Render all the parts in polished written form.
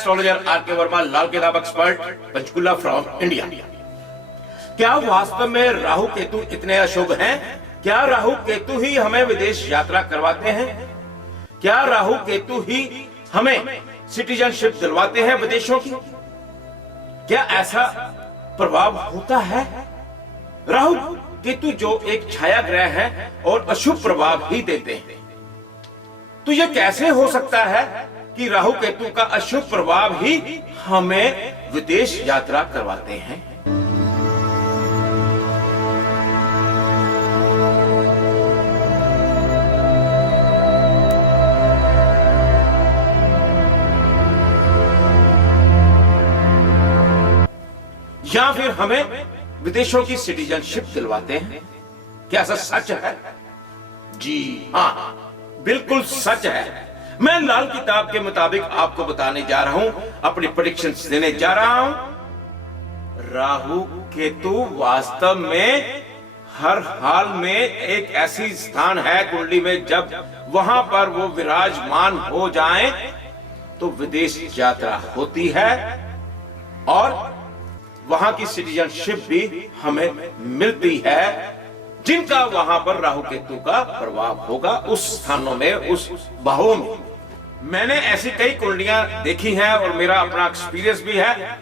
Astrologer R K. Verma, लाल किताब expert, Panchkula from India. क्या वास्तव में राहु केतु इतने अशुभ हैं? क्या राहु केतु ही हमें विदेश यात्रा करवाते हैं? क्या राहु केतु ही हमें सिटीजनशिप दिलवाते हैं विदेशों की? क्या ऐसा प्रभाव होता है? राहु केतु जो एक छाया ग्रह है और अशुभ प्रभाव ही देते हैं, तो यह कैसे हो सकता है कि राहु केतु का अशुभ प्रभाव ही हमें विदेश यात्रा करवाते हैं? या फिर हमें विदेशों की सिटीजनशिप दिलवाते हैं? क्या ऐसा सच है? जी हां, बिल्कुल सच है। मैं लाल किताब के मुताबिक आपको बताने जा रहा हूं, अपनी प्रेडिक्शंस देने जा रहा हूं। राहु केतु वास्तव में हर हाल में एक ऐसी स्थान है कुंडली में, जब वहां पर वो विराजमान हो जाएं तो विदेश यात्रा होती है और वहां की सिटीजनशिप भी हमें मिलती है, जिनका वहां पर राहु केतु का प्रभाव होगा उस स्थानों में, उस भावों में। मैंने ऐसी कई कुंडलियां देखी हैं और मेरा अपना एक्सपीरियंस भी है।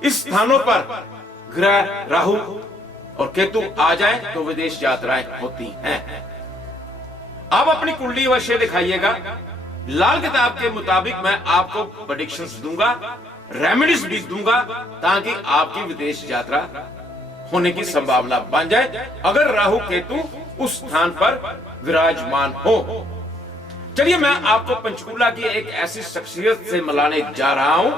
इस स्थानों पर ग्रह राहु और केतु आ जाए तो विदेश यात्राएं होती हैं। आप अपनी कुंडली अवश्य दिखाइएगा। लाल किताब के मुताबिक मैं आपको प्रेडिक्शंस दूंगा, रेमेडीज भी दूंगा, ताकि आपकी विदेश यात्रा होने की संभावना बन जाए अगर राहु केतु उस स्थान पर विराजमान हो। चलिए मैं आपको पंचकुला की एक ऐसी शख्सियत से मिलाने जा रहा हूं,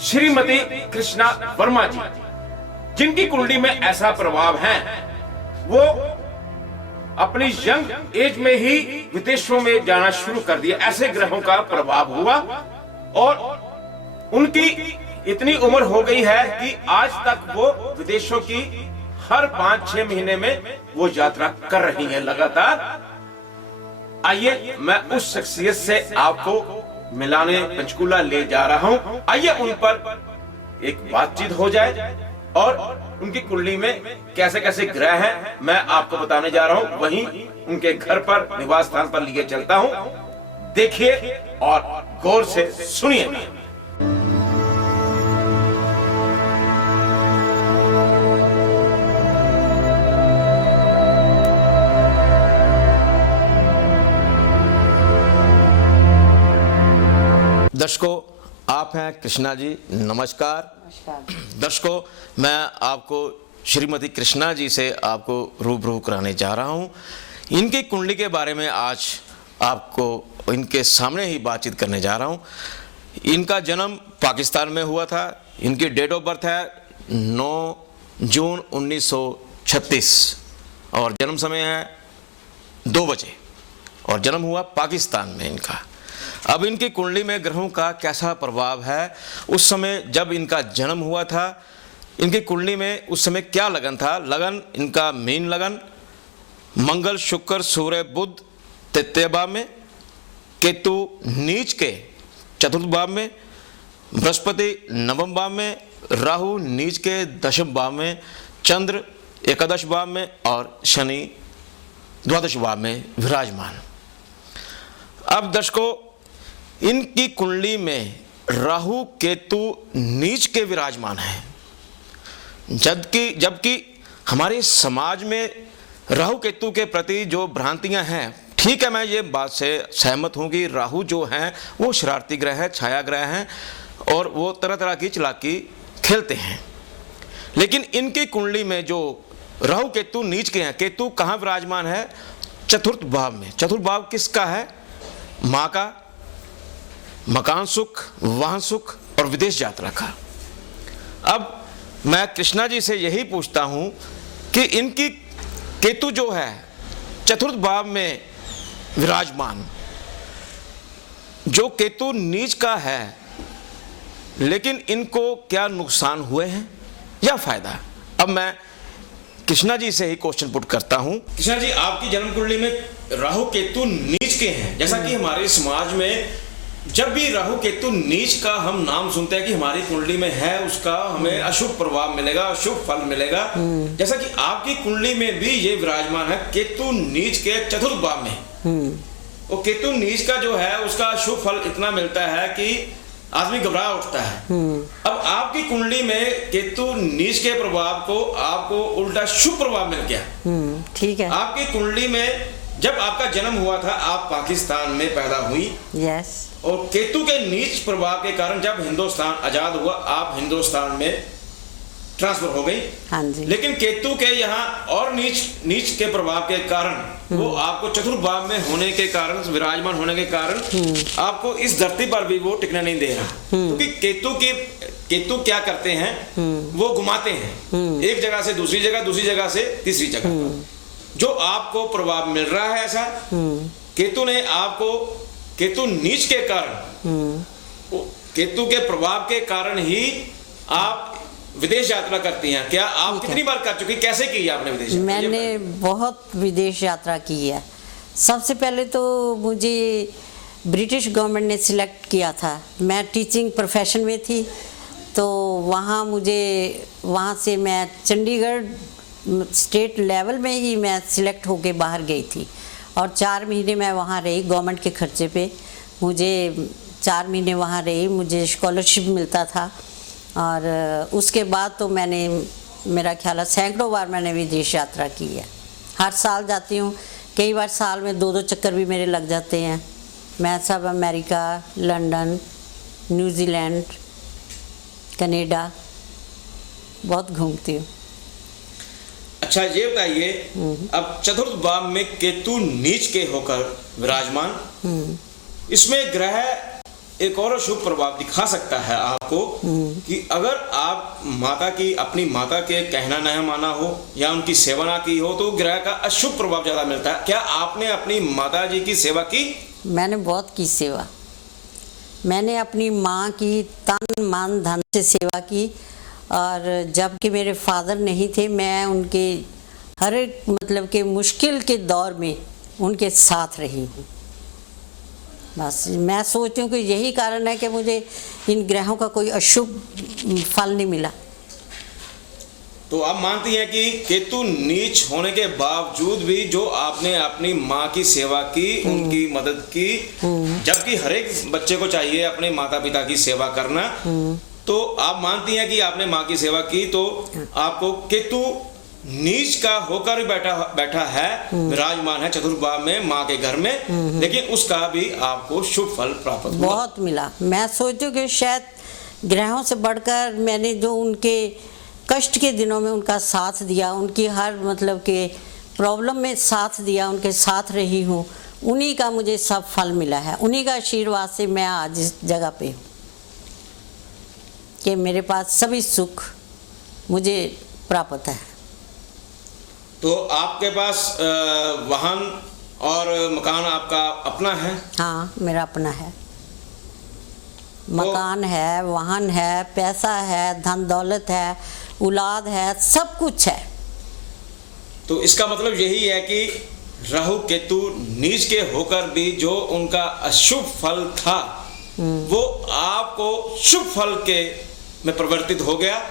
श्रीमती कृष्णा वर्मा जी, जिनकी कुंडली में ऐसा प्रभाव है। वो अपनी यंग एज में ही विदेशों में जाना शुरू कर दिया, ऐसे ग्रहों का प्रभाव हुआ और उनकी इतनी उम्र हो गई है कि आज तक वो विदेशों की हर 5-6 महीने में वो यात्रा कर रही हैं लगातार। आइए मैं उस शख्सियत से आपको मिलाने पंचकुला ले जा रहा हूं। आइए उन पर एक बातचीत हो जाए और उनकी कुंडली में कैसे कैसे ग्रह हैं मैं आपको बताने जा रहा हूं। वहीं उनके घर पर, निवास स्थान पर लिए चलता हूं। देखिए और गौर से सुनिए। दर्शकों, आप हैं कृष्णा जी, नमस्कार। दर्शकों, मैं आपको श्रीमती कृष्णा जी से आपको रूबरू कराने जा रहा हूं। इनकी कुंडली के बारे में आज आपको इनके सामने ही बातचीत करने जा रहा हूं। इनका जन्म पाकिस्तान में हुआ था। इनकी डेट ऑफ बर्थ है 9 जून 1936 और जन्म समय है 2 बजे और जन्म हुआ पाकिस्तान में इनका। अब इनकी कुंडली में ग्रहों का कैसा प्रभाव है, उस समय जब इनका जन्म हुआ था, इनकी कुंडली में उस समय क्या लगन था। लगन इनका मीन लगन, मंगल शुक्र सूर्य बुध तृतीय भाव में, केतु नीच के चतुर्थ भाव में, बृहस्पति नवम भाव में, राहु नीच के दशम भाव में, चंद्र एकादश भाव में और शनि द्वादश भाव में विराजमान। अब दर्शकों, इनकी कुंडली में राहु केतु नीच के विराजमान हैं, जबकि हमारे समाज में राहु केतु के प्रति जो भ्रांतियां हैं, ठीक है, मैं ये बात से सहमत हूं कि राहु जो हैं वो शरारती ग्रह है, छाया ग्रह हैं और वो तरह तरह की चालाकी खेलते हैं। लेकिन इनकी कुंडली में जो राहु केतु नीच के हैं, केतु कहाँ विराजमान है? चतुर्थ भाव में। चतुर्थ भाव किसका है? माँ का, मकान सुख, वाहन सुख और विदेश यात्रा का। अब मैं कृष्णा जी से यही पूछता हूं कि इनकी केतु जो है चतुर्थ भाव में विराजमान, जो केतु नीच का है, लेकिन इनको क्या नुकसान हुए हैं या फायदा? अब मैं कृष्णा जी से ही क्वेश्चन पुट करता हूं। कृष्णा जी, आपकी जन्म कुंडली में राहु केतु नीच के हैं, जैसा कि हमारे समाज में जब भी राहु केतु नीच का हम नाम सुनते हैं कि हमारी कुंडली में है, उसका हमें अशुभ प्रभाव मिलेगा, अशुभ फल मिलेगा। जैसा कि आपकी कुंडली में भी ये विराजमान है केतु नीच के चतुर्थ भाव में। और केतु नीच का जो है उसका अशुभ फल इतना मिलता है कि आदमी घबरा उठता है। अब आपकी कुंडली में केतु नीच के प्रभाव को आपको उल्टा शुभ प्रभाव मिल गया। ठीक है। आपकी कुंडली में जब आपका जन्म हुआ था, आप पाकिस्तान में पैदा हुई। यस। और केतु के नीच प्रभाव के कारण जब हिंदुस्तान आजाद हुआ, आप हिंदुस्तान में ट्रांसफर हो गई। हाँ जी। लेकिन केतु के यहाँ और नीच के प्रभाव के कारण वो आपको चतुर्थ भाव में होने के कारण, विराजमान होने के कारण आपको इस धरती पर भी वो टिकने नहीं दे रहा। क्योंकि केतु क्या करते हैं, वो घुमाते हैं एक जगह से दूसरी जगह, दूसरी जगह से तीसरी जगह। जो आपको प्रभाव मिल रहा है ऐसा, केतु ने आपको केतु नीच के कारण, केतु के प्रभाव के कारण ही आप विदेश यात्रा करती हैं। क्या आप कितनी बार कर चुकी, कैसे की आपने विदेश यात्रा? मैंने बहुत विदेश यात्रा की है। सबसे पहले तो मुझे ब्रिटिश गवर्नमेंट ने सिलेक्ट किया था। मैं टीचिंग प्रोफेशन में थी, तो वहाँ से मैं चंडीगढ़ स्टेट लेवल में ही मैं सिलेक्ट होके बाहर गई थी। और 4 महीने मैं वहाँ रही गवर्नमेंट के खर्चे पे। मुझे 4 महीने वहाँ रही, मुझे स्कॉलरशिप मिलता था। और उसके बाद तो मैंने, मेरा ख्याल है सैकड़ों बार मैंने विदेश यात्रा की है। हर साल जाती हूँ, कई बार साल में 2-2 चक्कर भी मेरे लग जाते हैं। मैं सब अमेरिका, लंदन, न्यूजीलैंड, कनाडा बहुत घूमती हूँ। अच्छा, ये बताइए, अब चतुर्थ भाव में केतु नीच के होकर विराजमान, इसमें ग्रह एक और शुभ प्रभाव दिखा सकता है आपको कि अगर आप अपनी माता के कहना न माना हो या उनकी सेवा ना की हो, तो ग्रह का अशुभ प्रभाव ज्यादा मिलता है। क्या आपने अपनी माता जी की सेवा की? मैंने बहुत की सेवा। मैंने अपनी माँ की तन मन धन से सेवा की। और जबकि मेरे फादर नहीं थे, मैं उनके हर एक मतलब के मुश्किल के दौर में उनके साथ रही हूँ। बस मैं सोचती हूँ कि यही कारण है कि मुझे इन ग्रहों का कोई अशुभ फल नहीं मिला। तो आप मानती हैं कि केतु नीच होने के बावजूद भी जो आपने अपनी माँ की सेवा की, उनकी मदद की, जबकि हर एक बच्चे को चाहिए अपने माता पिता की सेवा करना, तो आप मानती हैं कि आपने माँ की सेवा की, तो आपको केतु नीच का होकर बैठा है, विराजमान है चतुर्थ भाव में माँ के घर में, लेकिन उसका भी आपको शुभ फल प्राप्त हुआ। बहुत मिला। मैं सोचती हूँ कि शायद ग्रहों से बढ़कर मैंने जो उनके कष्ट के दिनों में उनका साथ दिया, उनकी हर मतलब के प्रॉब्लम में साथ दिया, उनके साथ रही हूँ, उन्हीं का मुझे सब फल मिला है। उन्हीं का आशीर्वाद से मैं आज इस जगह पे हूँ कि मेरे पास सभी सुख मुझे प्राप्त है। तो आपके पास वाहन और मकान आपका अपना है? हाँ, मेरा अपना है। मकान है, वाहन है, पैसा है, धन दौलत है, औलाद है, सब कुछ है। तो इसका मतलब यही है कि राहु केतु नीच के होकर भी जो उनका अशुभ फल था वो आपको शुभ फल के में परिवर्तित हो गया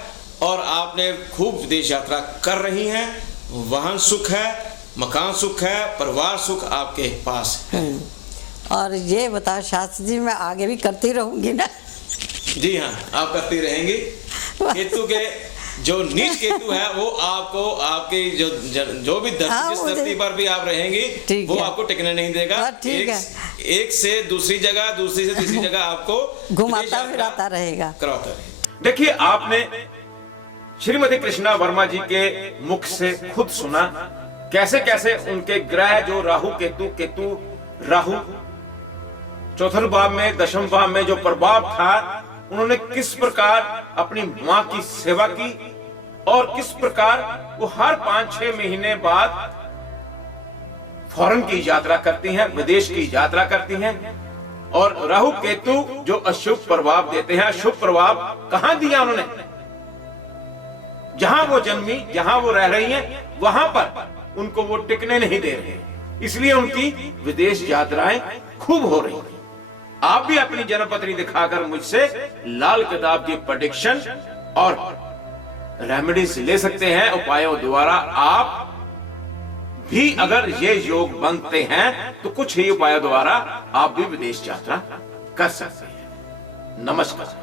और आपने खूब विदेश यात्रा कर रही हैं। वाहन सुख है, मकान सुख है, परिवार सुख आपके पास है। और ये बता शास्त्री जी, मैं आगे भी करती रहूंगी ना? जी हाँ, आप करती रहेंगी। केतु के जो नीच केतु है वो आपको आपकी जो भी जिस धरती पर भी आप रहेंगी वो आपको टिकने नहीं देगा। एक से दूसरी जगह, दूसरी से तीसरी जगह आपको घुमाता फिराता रहेगा, कराता रहेगा। देखिए, आपने श्रीमती कृष्णा वर्मा जी के मुख से खुद सुना कैसे कैसे उनके ग्रह जो केतु राहु चौथे भाव में, दशम भाव में जो प्रभाव था, उन्होंने किस प्रकार अपनी मां की सेवा की और किस प्रकार वो हर 5-6 महीने बाद फॉरेन की यात्रा करती हैं, विदेश की यात्रा करती हैं। और राहु केतु जो अशुभ प्रभाव देते हैं, अशुभ प्रभाव कहां दिया उन्होंने? जहां वो जन्मी, जहां वो रह रही हैं, वहां पर उनको वो टिकने नहीं दे रहे, इसलिए उनकी विदेश यात्राएं खूब हो रही हैं। आप भी अपनी जन्मपत्री दिखाकर मुझसे लाल किताब की प्रेडिक्शन और रेमेडीज ले सकते हैं। उपायों द्वारा आप भी अगर ये योग बनते हैं तो कुछ ही उपायों द्वारा आप भी विदेश यात्रा कर सकते हैं। नमस्कार।